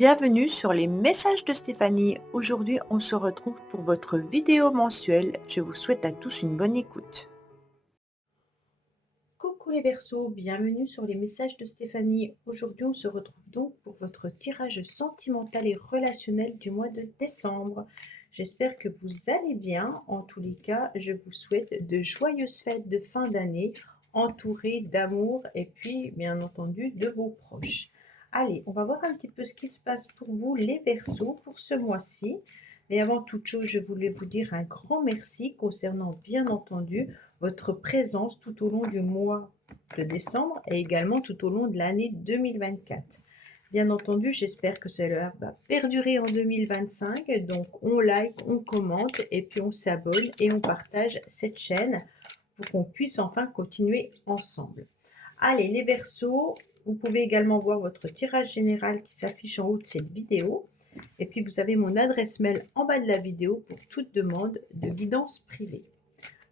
Bienvenue sur les messages de Stéphanie. Aujourd'hui, on se retrouve pour votre vidéo mensuelle. Je vous souhaite à tous une bonne écoute. Coucou les Verseaux, bienvenue sur les messages de Stéphanie. Aujourd'hui, on se retrouve donc pour votre tirage sentimental et relationnel du mois de décembre. J'espère que vous allez bien. En tous les cas, je vous souhaite de joyeuses fêtes de fin d'année, entourées d'amour et puis, bien entendu, de vos proches. Allez, on va voir un petit peu ce qui se passe pour vous, les Verseaux, pour ce mois-ci. Mais avant toute chose, je voulais vous dire un grand merci concernant, bien entendu, votre présence tout au long du mois de décembre et également tout au long de l'année 2024. Bien entendu, j'espère que cela va perdurer en 2025. Donc, on like, on commente et puis on s'abonne et on partage cette chaîne pour qu'on puisse enfin continuer ensemble. Allez, les Verseaux, vous pouvez également voir votre tirage général qui s'affiche en haut de cette vidéo. Et puis, vous avez mon adresse mail en bas de la vidéo pour toute demande de guidance privée.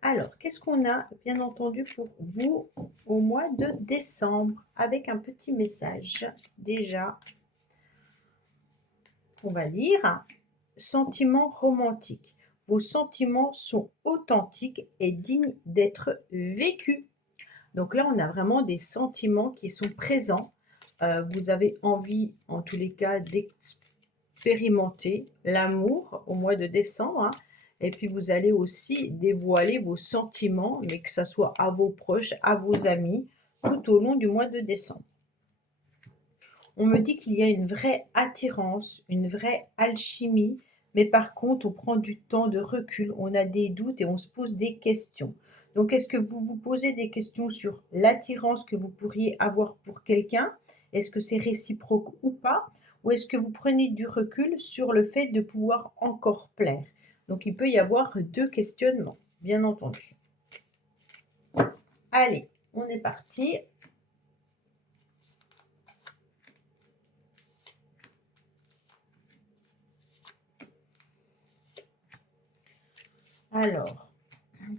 Alors, qu'est-ce qu'on a, bien entendu, pour vous au mois de décembre, avec un petit message déjà qu'on va lire. Sentiments romantiques. Vos sentiments sont authentiques et dignes d'être vécus. Donc là, on a vraiment des sentiments qui sont présents. Vous avez envie, en tous les cas, d'expérimenter l'amour au mois de décembre, hein. Et puis, vous allez aussi dévoiler vos sentiments, mais que ce soit à vos proches, à vos amis, tout au long du mois de décembre. On me dit qu'il y a une vraie attirance, une vraie alchimie, mais par contre, on prend du temps de recul, on a des doutes et on se pose des questions. Donc, est-ce que vous vous posez des questions sur l'attirance que vous pourriez avoir pour quelqu'un? Est-ce que c'est réciproque ou pas? Ou est-ce que vous prenez du recul sur le fait de pouvoir encore plaire? Donc, il peut y avoir deux questionnements, bien entendu. Allez, on est parti. Alors,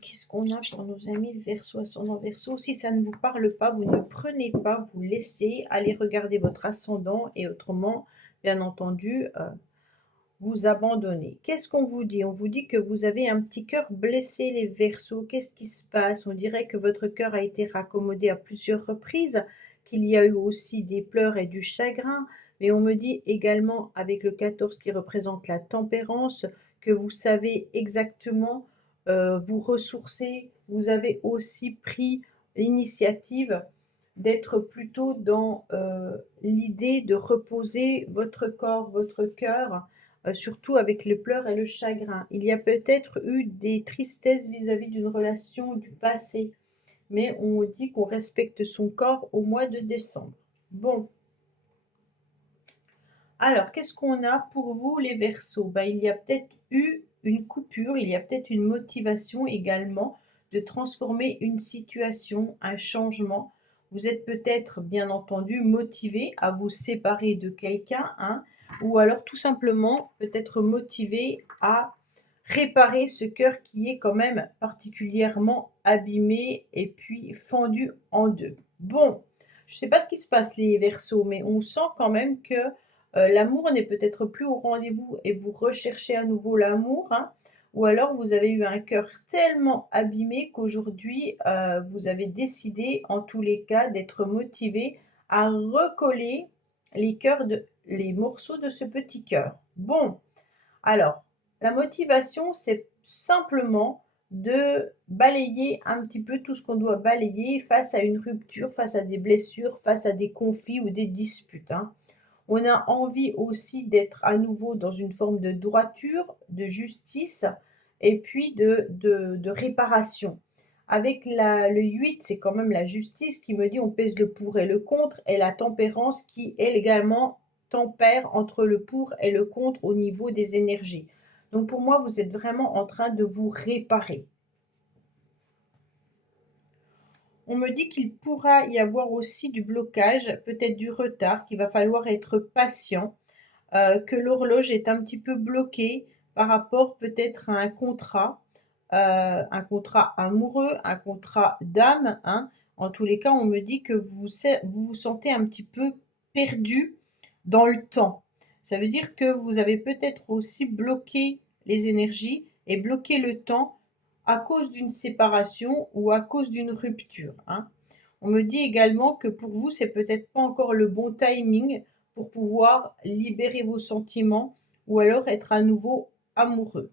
qu'est-ce qu'on a pour nos amis le Verseau, ascendant Verseau? Si ça ne vous parle pas, vous ne prenez pas, vous laissez, aller regarder votre ascendant et autrement, bien entendu, vous abandonnez. Qu'est-ce qu'on vous dit? On vous dit que vous avez un petit cœur blessé, les Verseaux. Qu'est-ce qui se passe? On dirait que votre cœur a été raccommodé à plusieurs reprises, qu'il y a eu aussi des pleurs et du chagrin, mais on me dit également, avec le 14 qui représente la tempérance, que vous savez exactement vous ressourcer. Vous avez aussi pris l'initiative d'être plutôt dans l'idée de reposer votre corps, votre cœur, surtout avec les pleurs et le chagrin. Il y a peut-être eu des tristesses vis-à-vis d'une relation du passé, mais on dit qu'on respecte son corps au mois de décembre. Bon, alors qu'est-ce qu'on a pour vous les Verseaux? Il y a peut-être eu une coupure, il y a peut-être une motivation également de transformer une situation, un changement. Vous êtes peut-être, bien entendu, motivé à vous séparer de quelqu'un, hein, ou alors tout simplement peut-être motivé à réparer ce cœur qui est quand même particulièrement abîmé et puis fendu en deux. Bon, je ne sais pas ce qui se passe les Verseaux, mais on sent quand même que l'amour n'est peut-être plus au rendez-vous et vous recherchez à nouveau l'amour, hein, ou alors vous avez eu un cœur tellement abîmé qu'aujourd'hui, vous avez décidé, en tous les cas, d'être motivé à recoller les morceaux de ce petit cœur. Bon, alors, la motivation, c'est simplement de balayer un petit peu tout ce qu'on doit balayer face à une rupture, face à des blessures, face à des conflits ou des disputes, hein. On a envie aussi d'être à nouveau dans une forme de droiture, de justice et puis de réparation. Avec le 8, c'est quand même la justice qui me dit on pèse le pour et le contre, et la tempérance qui également tempère entre le pour et le contre au niveau des énergies. Donc pour moi, vous êtes vraiment en train de vous réparer. On me dit qu'il pourra y avoir aussi du blocage, peut-être du retard, qu'il va falloir être patient, que l'horloge est un petit peu bloquée par rapport peut-être à un contrat amoureux, un contrat d'âme, hein. En tous les cas, on me dit que vous vous sentez un petit peu perdu dans le temps. Ça veut dire que vous avez peut-être aussi bloqué les énergies et bloqué le temps à cause d'une séparation ou à cause d'une rupture, hein. On me dit également que pour vous, c'est peut-être pas encore le bon timing pour pouvoir libérer vos sentiments ou alors être à nouveau amoureux.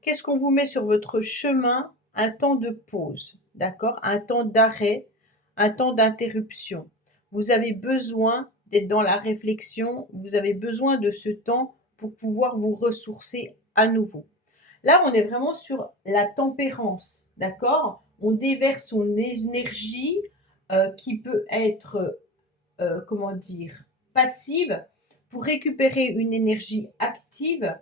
Qu'est-ce qu'on vous met sur votre chemin? Un temps de pause, d'accord? Un temps d'arrêt, un temps d'interruption. Vous avez besoin d'être dans la réflexion, vous avez besoin de ce temps pour pouvoir vous ressourcer à nouveau. Là, on est vraiment sur la tempérance, d'accord? On déverse son énergie qui peut être, comment dire, passive pour récupérer une énergie active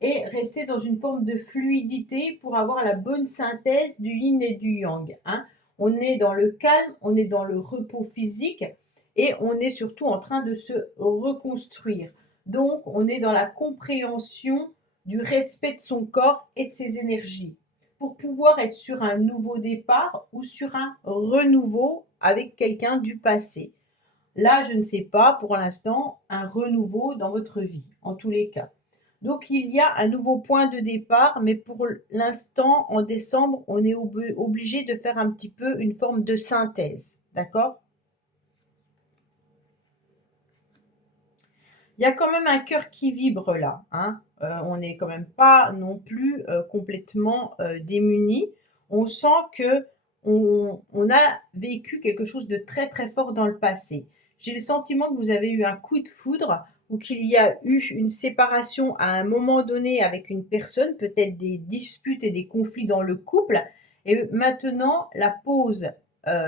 et rester dans une forme de fluidité pour avoir la bonne synthèse du yin et du yang, hein. On est dans le calme, on est dans le repos physique et on est surtout en train de se reconstruire. Donc, on est dans la compréhension du respect de son corps et de ses énergies pour pouvoir être sur un nouveau départ ou sur un renouveau avec quelqu'un du passé. Là, je ne sais pas pour l'instant un renouveau dans votre vie, en tous les cas. Donc, il y a un nouveau point de départ, mais pour l'instant, en décembre, on est obligé de faire un petit peu une forme de synthèse, d'accord? Il y a quand même un cœur qui vibre là, hein. On n'est quand même pas non plus complètement démunis. On sent que on a vécu quelque chose de très très fort dans le passé. J'ai le sentiment que vous avez eu un coup de foudre ou qu'il y a eu une séparation à un moment donné avec une personne, peut-être des disputes et des conflits dans le couple. Et maintenant, la pause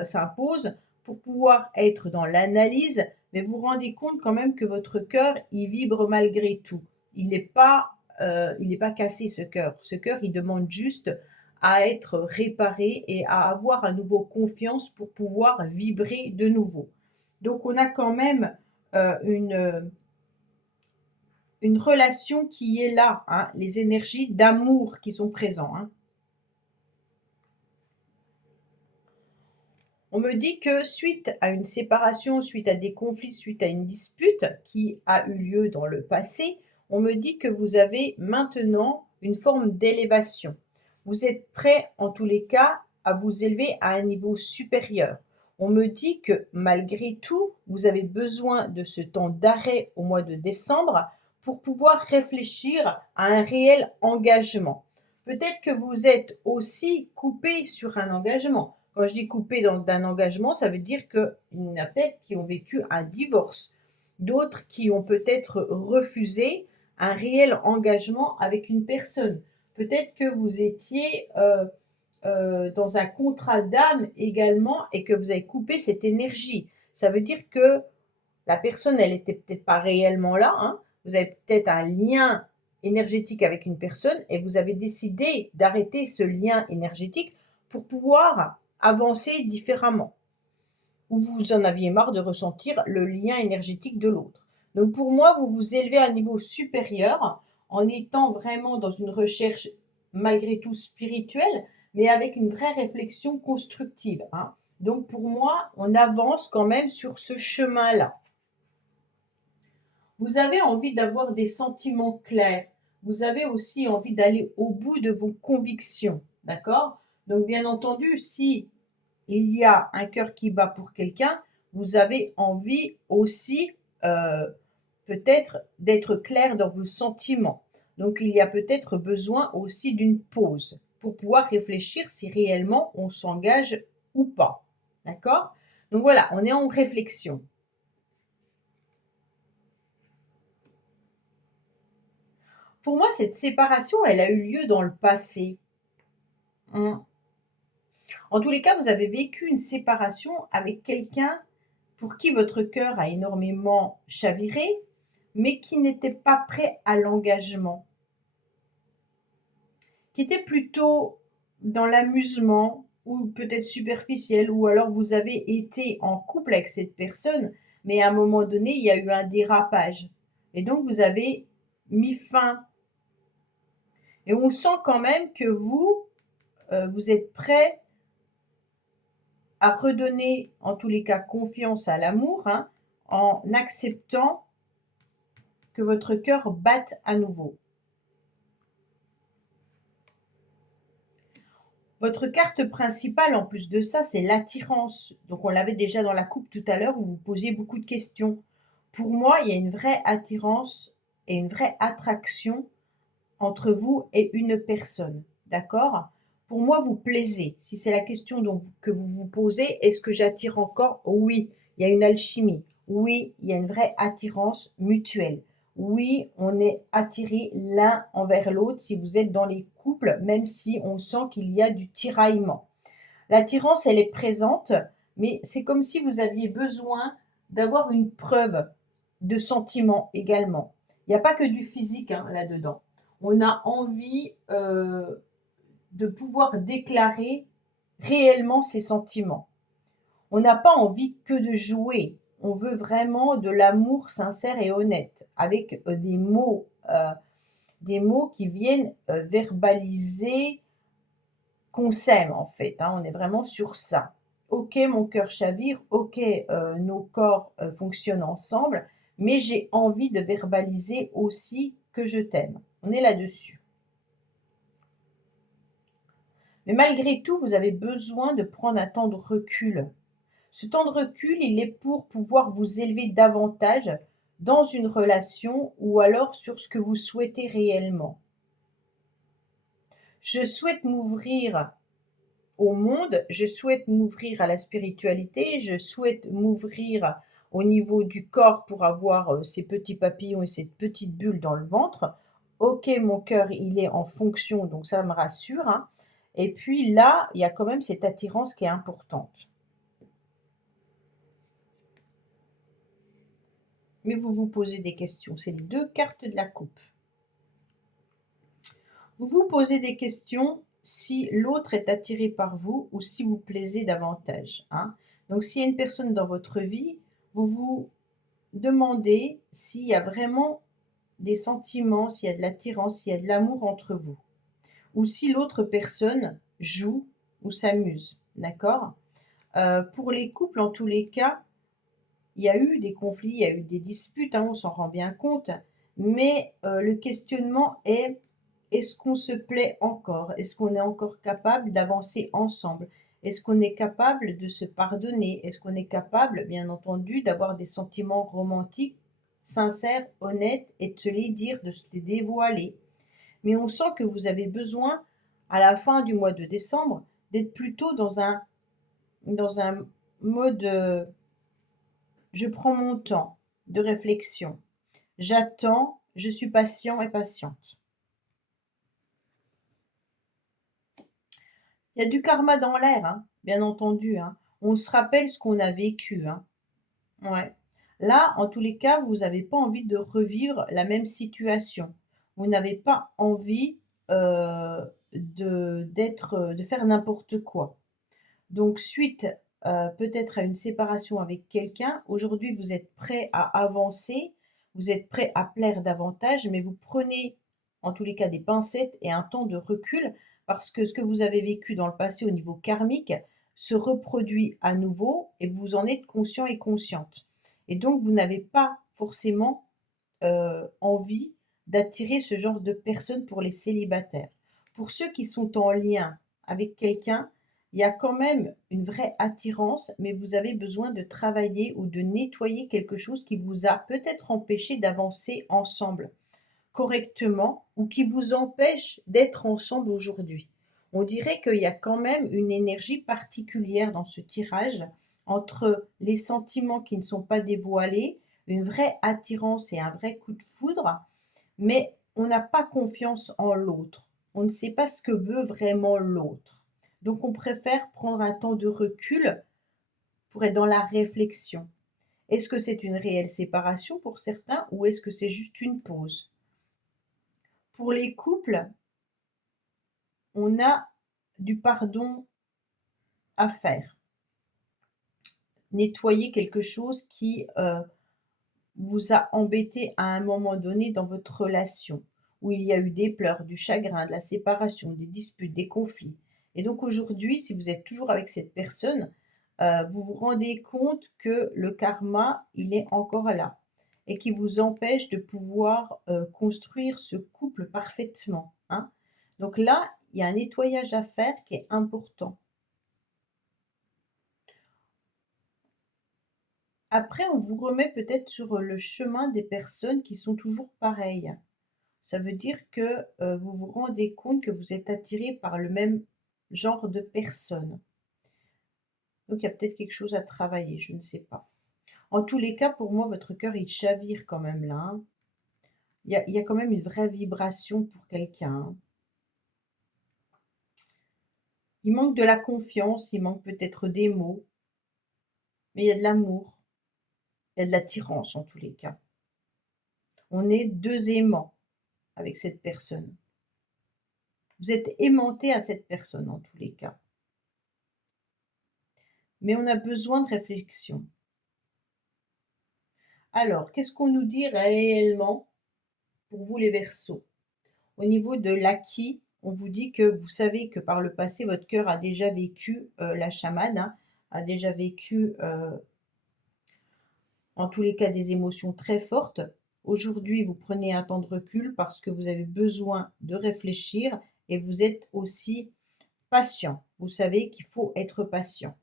s'impose pour pouvoir être dans l'analyse, mais vous vous rendez compte quand même que votre cœur, il vibre malgré tout. Il n'est pas cassé ce cœur. Ce cœur, il demande juste à être réparé et à avoir à nouveau confiance pour pouvoir vibrer de nouveau. Donc on a quand même une relation qui est là, hein, les énergies d'amour qui sont présentes, hein. On me dit que suite à une séparation, suite à des conflits, suite à une dispute qui a eu lieu dans le passé, on me dit que vous avez maintenant une forme d'élévation. Vous êtes prêt, en tous les cas, à vous élever à un niveau supérieur. On me dit que malgré tout, vous avez besoin de ce temps d'arrêt au mois de décembre pour pouvoir réfléchir à un réel engagement. Peut-être que vous êtes aussi coupé sur un engagement. Quand je dis coupé d'un engagement, ça veut dire qu'il y en a peut-être qui ont vécu un divorce, d'autres qui ont peut-être refusé un réel engagement avec une personne. Peut-être que vous étiez dans un contrat d'âme également et que vous avez coupé cette énergie. Ça veut dire que la personne, elle n'était peut-être pas réellement là, hein. Vous avez peut-être un lien énergétique avec une personne et vous avez décidé d'arrêter ce lien énergétique pour pouvoir avancer différemment. Ou vous en aviez marre de ressentir le lien énergétique de l'autre. Donc pour moi, vous vous élevez à un niveau supérieur en étant vraiment dans une recherche malgré tout spirituelle, mais avec une vraie réflexion constructive, hein. Donc pour moi, on avance quand même sur ce chemin-là. Vous avez envie d'avoir des sentiments clairs. Vous avez aussi envie d'aller au bout de vos convictions, d'accord? Donc bien entendu, si il y a un cœur qui bat pour quelqu'un, vous avez envie aussi peut-être d'être clair dans vos sentiments. Donc il y a peut-être besoin aussi d'une pause pour pouvoir réfléchir si réellement on s'engage ou pas. D'accord? Donc voilà, on est en réflexion. Pour moi, cette séparation, elle a eu lieu dans le passé. Hein. En tous les cas, vous avez vécu une séparation avec quelqu'un pour qui votre cœur a énormément chaviré, mais qui n'était pas prêt à l'engagement, qui était plutôt dans l'amusement ou peut-être superficiel, ou alors vous avez été en couple avec cette personne, mais à un moment donné, il y a eu un dérapage. Et donc, vous avez mis fin. Et on sent quand même que vous êtes prêt à redonner, en tous les cas, confiance à l'amour, hein, en acceptant que votre cœur batte à nouveau. Votre carte principale, en plus de ça, c'est l'attirance. Donc, on l'avait déjà dans la coupe tout à l'heure où vous posiez beaucoup de questions. Pour moi, il y a une vraie attirance et une vraie attraction entre vous et une personne. D'accord? Pour moi, vous plaisez. Si c'est la question que vous vous posez, est-ce que j'attire encore? Oui, il y a une alchimie. Oui, il y a une vraie attirance mutuelle. Oui, on est attiré l'un envers l'autre si vous êtes dans les couples, même si on sent qu'il y a du tiraillement. L'attirance, elle est présente, mais c'est comme si vous aviez besoin d'avoir une preuve de sentiment également. Il n'y a pas que du physique là-dedans. On a envie de pouvoir déclarer réellement ses sentiments. On n'a pas envie que de jouer. On veut vraiment de l'amour sincère et honnête, avec des mots qui viennent verbaliser qu'on s'aime en fait. On est vraiment sur ça. Ok, mon cœur chavire, ok, nos corps fonctionnent ensemble, mais j'ai envie de verbaliser aussi que je t'aime. On est là-dessus. Mais malgré tout, vous avez besoin de prendre un temps de recul. Ce temps de recul, il est pour pouvoir vous élever davantage dans une relation ou alors sur ce que vous souhaitez réellement. Je souhaite m'ouvrir au monde, je souhaite m'ouvrir à la spiritualité, je souhaite m'ouvrir au niveau du corps pour avoir ces petits papillons et cette petite bulle dans le ventre. Ok, mon cœur, il est en fonction, donc ça me rassure. Et puis là, il y a quand même cette attirance qui est importante. Mais vous vous posez des questions. C'est les deux cartes de la coupe. Vous vous posez des questions si l'autre est attiré par vous ou si vous plaisez davantage. Donc, s'il y a une personne dans votre vie, vous vous demandez s'il y a vraiment des sentiments, s'il y a de l'attirance, s'il y a de l'amour entre vous. Ou si l'autre personne joue ou s'amuse. D'accord? Pour les couples, en tous les cas, il y a eu des conflits, il y a eu des disputes, on s'en rend bien compte. Mais le questionnement est, est-ce qu'on se plaît encore? Est-ce qu'on est encore capable d'avancer ensemble? Est-ce qu'on est capable de se pardonner? Est-ce qu'on est capable, bien entendu, d'avoir des sentiments romantiques, sincères, honnêtes et de se les dire, de se les dévoiler? Mais on sent que vous avez besoin, à la fin du mois de décembre, d'être plutôt dans un mode je prends mon temps de réflexion. J'attends, je suis patient et patiente. Il y a du karma dans l'air, bien entendu. On se rappelle ce qu'on a vécu. Ouais. Là, en tous les cas, vous n'avez pas envie de revivre la même situation. Vous n'avez pas envie de faire n'importe quoi. Donc, suite peut-être à une séparation avec quelqu'un, aujourd'hui, vous êtes prêt à avancer, vous êtes prêt à plaire davantage, mais vous prenez en tous les cas des pincettes et un temps de recul parce que ce que vous avez vécu dans le passé au niveau karmique se reproduit à nouveau et vous en êtes conscient et consciente. Et donc, vous n'avez pas forcément envie d'attirer ce genre de personnes pour les célibataires. Pour ceux qui sont en lien avec quelqu'un, il y a quand même une vraie attirance, mais vous avez besoin de travailler ou de nettoyer quelque chose qui vous a peut-être empêché d'avancer ensemble correctement ou qui vous empêche d'être ensemble aujourd'hui. On dirait qu'il y a quand même une énergie particulière dans ce tirage entre les sentiments qui ne sont pas dévoilés, une vraie attirance et un vrai coup de foudre, mais on n'a pas confiance en l'autre. On ne sait pas ce que veut vraiment l'autre. Donc on préfère prendre un temps de recul pour être dans la réflexion. Est-ce que c'est une réelle séparation pour certains ou est-ce que c'est juste une pause? Pour les couples, on a du pardon à faire. Nettoyer quelque chose qui vous a embêté à un moment donné dans votre relation, où il y a eu des pleurs, du chagrin, de la séparation, des disputes, des conflits. Et donc aujourd'hui, si vous êtes toujours avec cette personne, vous vous rendez compte que le karma, il est encore là et qui vous empêche de pouvoir, construire ce couple parfaitement, hein. Donc là, il y a un nettoyage à faire qui est important. Après, on vous remet peut-être sur, le chemin des personnes qui sont toujours pareilles. Ça veut dire que, vous vous rendez compte que vous êtes attiré par le même genre de personnes. Donc il y a peut-être quelque chose à travailler, je ne sais pas. En tous les cas, pour moi, votre cœur, il chavire quand même là, hein. Il y a quand même une vraie vibration pour quelqu'un, hein. Il manque de la confiance, il manque peut-être des mots, mais il y a de l'amour, il y a de l'attirance en tous les cas. On est 2 aimants avec cette personne. Vous êtes aimanté à cette personne en tous les cas. Mais on a besoin de réflexion. Alors, qu'est-ce qu'on nous dit réellement pour vous les Verseaux? Au niveau de l'acquis, on vous dit que vous savez que par le passé, votre cœur a déjà vécu, la chamane, hein, a déjà vécu, en tous les cas des émotions très fortes. Aujourd'hui, vous prenez un temps de recul parce que vous avez besoin de réfléchir et vous êtes aussi patient. Vous savez qu'il faut être patient.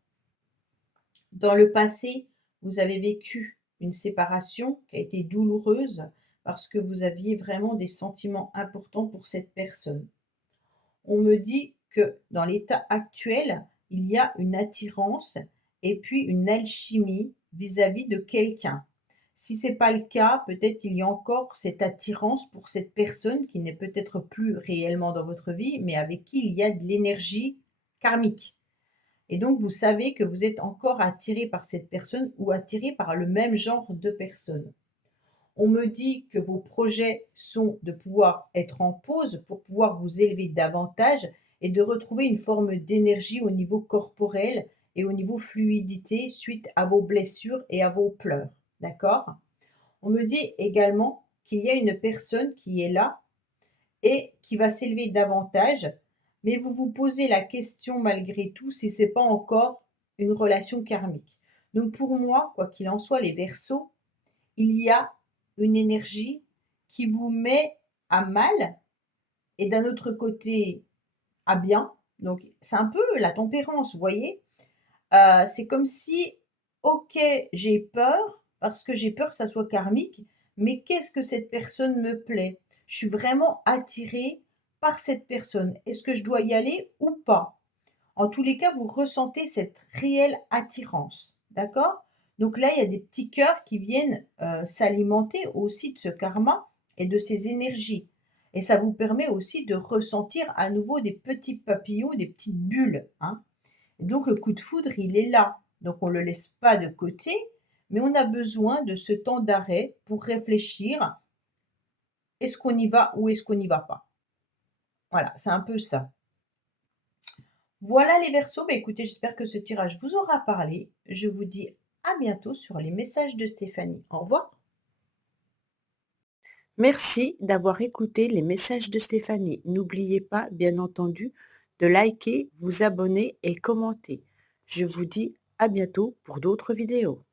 Dans le passé, vous avez vécu une séparation qui a été douloureuse parce que vous aviez vraiment des sentiments importants pour cette personne. On me dit que dans l'état actuel, il y a une attirance et puis une alchimie vis-à-vis de quelqu'un. Si ce n'est pas le cas, peut-être qu'il y a encore cette attirance pour cette personne qui n'est peut-être plus réellement dans votre vie, mais avec qui il y a de l'énergie karmique. Et donc, vous savez que vous êtes encore attiré par cette personne ou attiré par le même genre de personne. On me dit que vos projets sont de pouvoir être en pause pour pouvoir vous élever davantage et de retrouver une forme d'énergie au niveau corporel et au niveau fluidité suite à vos blessures et à vos pleurs. D'accord? On me dit également qu'il y a une personne qui est là et qui va s'élever davantage, mais vous vous posez la question malgré tout si c'est pas encore une relation karmique. Donc pour moi, quoi qu'il en soit, les Verseaux, il y a une énergie qui vous met à mal et d'un autre côté à bien. Donc c'est un peu la tempérance, vous voyez? C'est comme si, OK, j'ai peur parce que j'ai peur que ça soit karmique, mais qu'est-ce que cette personne me plaît? Je suis vraiment attirée par cette personne. Est-ce que je dois y aller ou pas? En tous les cas, vous ressentez cette réelle attirance, d'accord? Donc là, il y a des petits cœurs qui viennent, s'alimenter aussi de ce karma et de ces énergies et ça vous permet aussi de ressentir à nouveau des petits papillons, des petites bulles, hein. Et donc le coup de foudre, il est là. Donc on ne le laisse pas de côté, mais on a besoin de ce temps d'arrêt pour réfléchir. Est-ce qu'on y va ou est-ce qu'on n'y va pas? Voilà, c'est un peu ça. Voilà les Verseaux, bah, écoutez, j'espère que ce tirage vous aura parlé. Je vous dis à bientôt sur les messages de Stéphanie. Au revoir. Merci d'avoir écouté les messages de Stéphanie. N'oubliez pas, bien entendu, de liker, vous abonner et commenter. Je vous dis à bientôt pour d'autres vidéos.